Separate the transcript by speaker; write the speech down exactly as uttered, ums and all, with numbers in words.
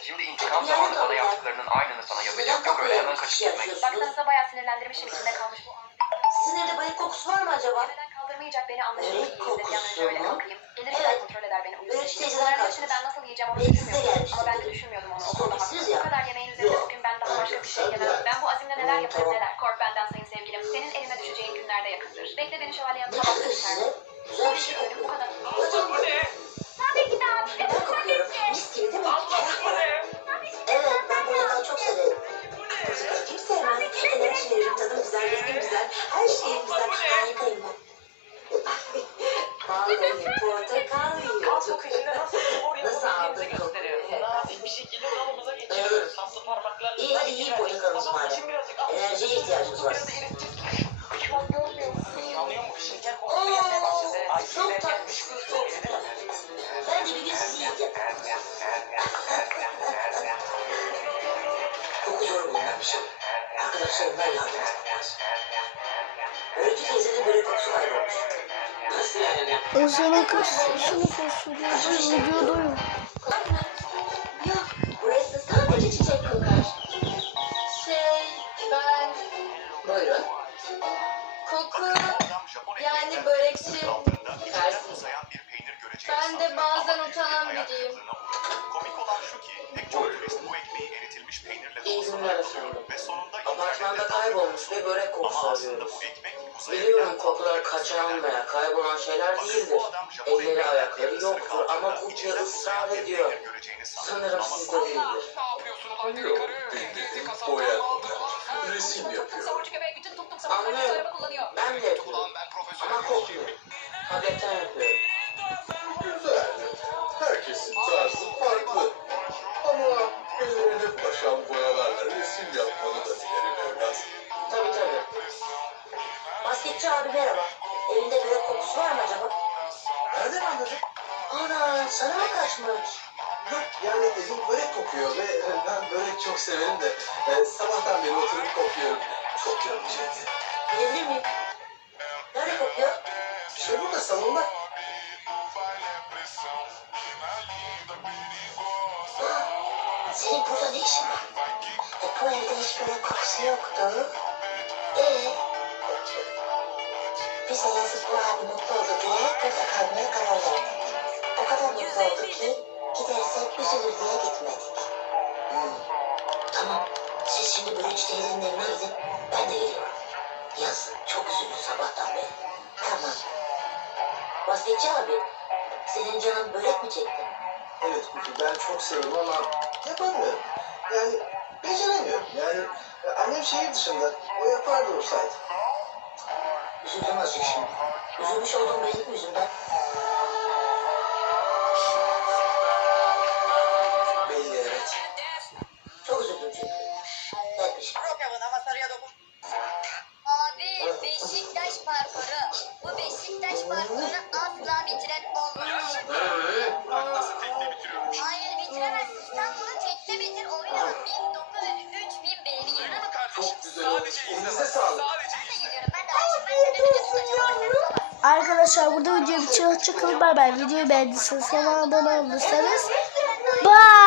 Speaker 1: Şimdi intikam zamanı bana yaptıklarının aynını sana yapacağım. Yok öyle hemen kaçıp gitmek.
Speaker 2: Baksanıza bayağı sinirlendirmişim, içinde kalmış bu an.
Speaker 3: Sizin evde bayık kokusu var mı acaba?
Speaker 2: Neden kaldırmayacak beni anlaşılır
Speaker 3: Bayık
Speaker 2: ki bir an önce
Speaker 3: kokusu
Speaker 2: öyle
Speaker 3: mu?
Speaker 2: kalkayım. Gelir
Speaker 3: Evet.
Speaker 2: gider kontrol eder beni
Speaker 3: Böyle
Speaker 2: uyusun.
Speaker 3: teyzeden
Speaker 2: Bunların
Speaker 3: kaçmış.
Speaker 2: hepsini ben nasıl yiyeceğim onu
Speaker 3: Belki size
Speaker 2: düşünmüyordum.
Speaker 3: gelmiştir.
Speaker 2: Ama ben de düşünmüyordum onu. O konuda
Speaker 3: Stoiksiz
Speaker 2: haklı.
Speaker 3: ya.
Speaker 2: Bu kadar yemeğin üzerinde
Speaker 4: Yok,
Speaker 2: bugün ben daha başka bir şey
Speaker 4: bence
Speaker 2: yemem.
Speaker 4: sen
Speaker 2: Ben bu azimle neler
Speaker 4: Hmm,
Speaker 2: yaparım
Speaker 4: tamam.
Speaker 2: neler. Kork benden sayın sevgilim. Senin eline düşeceğin günlerde yakındır. Bekle beni şövalye yanına
Speaker 3: Ne
Speaker 2: bak
Speaker 3: kokuyor
Speaker 2: yeter.
Speaker 3: size? Güzel bir şey
Speaker 2: Ölüm bu
Speaker 3: kokuyor.
Speaker 2: kadar.
Speaker 3: Hocam bu ne?
Speaker 2: Tabii ki de abi.
Speaker 3: Ben kokuyorum. Mis gibi değil mi? Evet, ben portakal çok severim. Portakal kim sevmez? Enerji veririm, tadım güzel, resmim güzel. Her şeyim güzel. Harikayım ben. Vallahi portakal yiyorduk. Nasıl aldık kokuyu?
Speaker 5: Nazik bir şekilde dalımıza geçiyoruz. Saplı parmaklarla.
Speaker 3: İyi hadi yiyin portakalınızı madem. Enerjiye ihtiyacınız var.
Speaker 5: Yanıyor mu? Şeker kokusu gelmeye başladı.
Speaker 3: Oo,
Speaker 5: Ay,
Speaker 3: çok
Speaker 5: şeker
Speaker 3: tatlış,
Speaker 5: gelmiş.
Speaker 3: çok güzel. Ben de bir gün sizi yiyeceğim. Koku zor bulunan bir şey. Arkadaşlarımdan yardım etmem lazım. Öğreti teyzenin börek kokusu kaybolmuş. Nasıl yani?
Speaker 6: O sana şunu fasulye videodayım.
Speaker 3: Yok, burası sadece çiçek kokar.
Speaker 7: Şey, ben
Speaker 3: Buyurun.
Speaker 7: koku yani börekçi
Speaker 3: Tersi.
Speaker 7: ben de bazen utanan biriyim.
Speaker 8: Komik olan şu ki pek çok turist bu ekmeği eritilmiş peynirle
Speaker 3: İyi
Speaker 8: sosuna
Speaker 3: günler
Speaker 8: batırıyor
Speaker 3: efendim.
Speaker 8: ve sonunda
Speaker 3: Apartmanda
Speaker 8: internette
Speaker 3: kaybolmuş ve börek kokusu
Speaker 8: ama aslında
Speaker 3: arıyoruz.
Speaker 8: bu ekmek uzaya
Speaker 3: Biliyorum
Speaker 8: giden
Speaker 3: kokular
Speaker 8: tatlı
Speaker 3: kaçan
Speaker 8: bir
Speaker 3: veya kaybolan şeyler
Speaker 8: Bakın
Speaker 3: değildir.
Speaker 8: bu adam Japon
Speaker 3: Elleri
Speaker 8: ekmeğinden
Speaker 3: ayakları
Speaker 8: bir ısırık
Speaker 3: yoktur
Speaker 8: aldığında
Speaker 3: ama kokuya
Speaker 8: içinden
Speaker 3: ısrar
Speaker 8: uzayan bir
Speaker 3: ediyor.
Speaker 8: peynir göreceğini sanır.
Speaker 3: Sanırım
Speaker 8: Ama
Speaker 3: sizde değildir.
Speaker 4: Yok, bildiğin boya kokar. Resim yapıyor.
Speaker 3: Anlıyorum. Ben de yapıyorum. Ama kokmuyor. Tabletten yapıyorum.
Speaker 4: Güzel. Herkesin tarzı farklı. Ama ellerine bulaşan boyalarla resim yapmanı da dilerim evlat.
Speaker 3: Tabii tabii. Basketçi abi merhaba. Evinde börek kokusu var mı acaba?
Speaker 4: Nereden anladın?
Speaker 3: Ana sana mı kaçmış?
Speaker 4: Yok yani evim börek kokuyor ve e, ben börek çok severim de e, sabahtan beri oturup kokuyorum. Çok canım çekti.
Speaker 3: Bilebilir miyim? Nerede kokuyor?
Speaker 4: İşte burada salonda.
Speaker 3: Ah, senin burada ne işin var? E, bu evde hiç börek kokusu yoktu. Ee, bize yazık bu abi mutlu oldu diye burada kalmaya karar verdik. O kadar mutlu oldu ki gidersek üzülür diye gitmedik. Hmm. Tamam, siz şimdi börekçi teyzenin evine gidin. Ben de geliyorum. Yazın, çok üzüldü sabahtan beri. Tamam. Basketçi abi, senin canın börek mi çekti?
Speaker 4: Evet Kuki ben çok seviyorum ama yapamıyorum. Yani beceremiyorum. Yani e, annem şehir dışında. O yapardı olsaydı.
Speaker 3: Üzüldüm azıcık şimdi. Üzülmüş olduğum benim yüzümden.
Speaker 4: Belli evet.
Speaker 3: Çok üzüldüm çünkü. Net bir şey.
Speaker 9: Abi Beşiktaş parkuru. Bu Beşiktaş parkurunu asla bitiren olmaz.
Speaker 8: nasıl tekne bitiriyormuş?
Speaker 9: Hayır bitiremezsin. Sen bunu tekte bitir. Oyunun bin dokuz yüz üç bin beğeni.
Speaker 4: Çok güzel olmuş. Elinize sağlık.
Speaker 9: Ben de geliyorum. Ben de açım. Ben seni videosunu açamam.
Speaker 6: Arkadaşlar burada video bitiyor. Hoşçakalın. Bay bay. Videoyu beğendiyseniz hemen abone olursanız. Bye.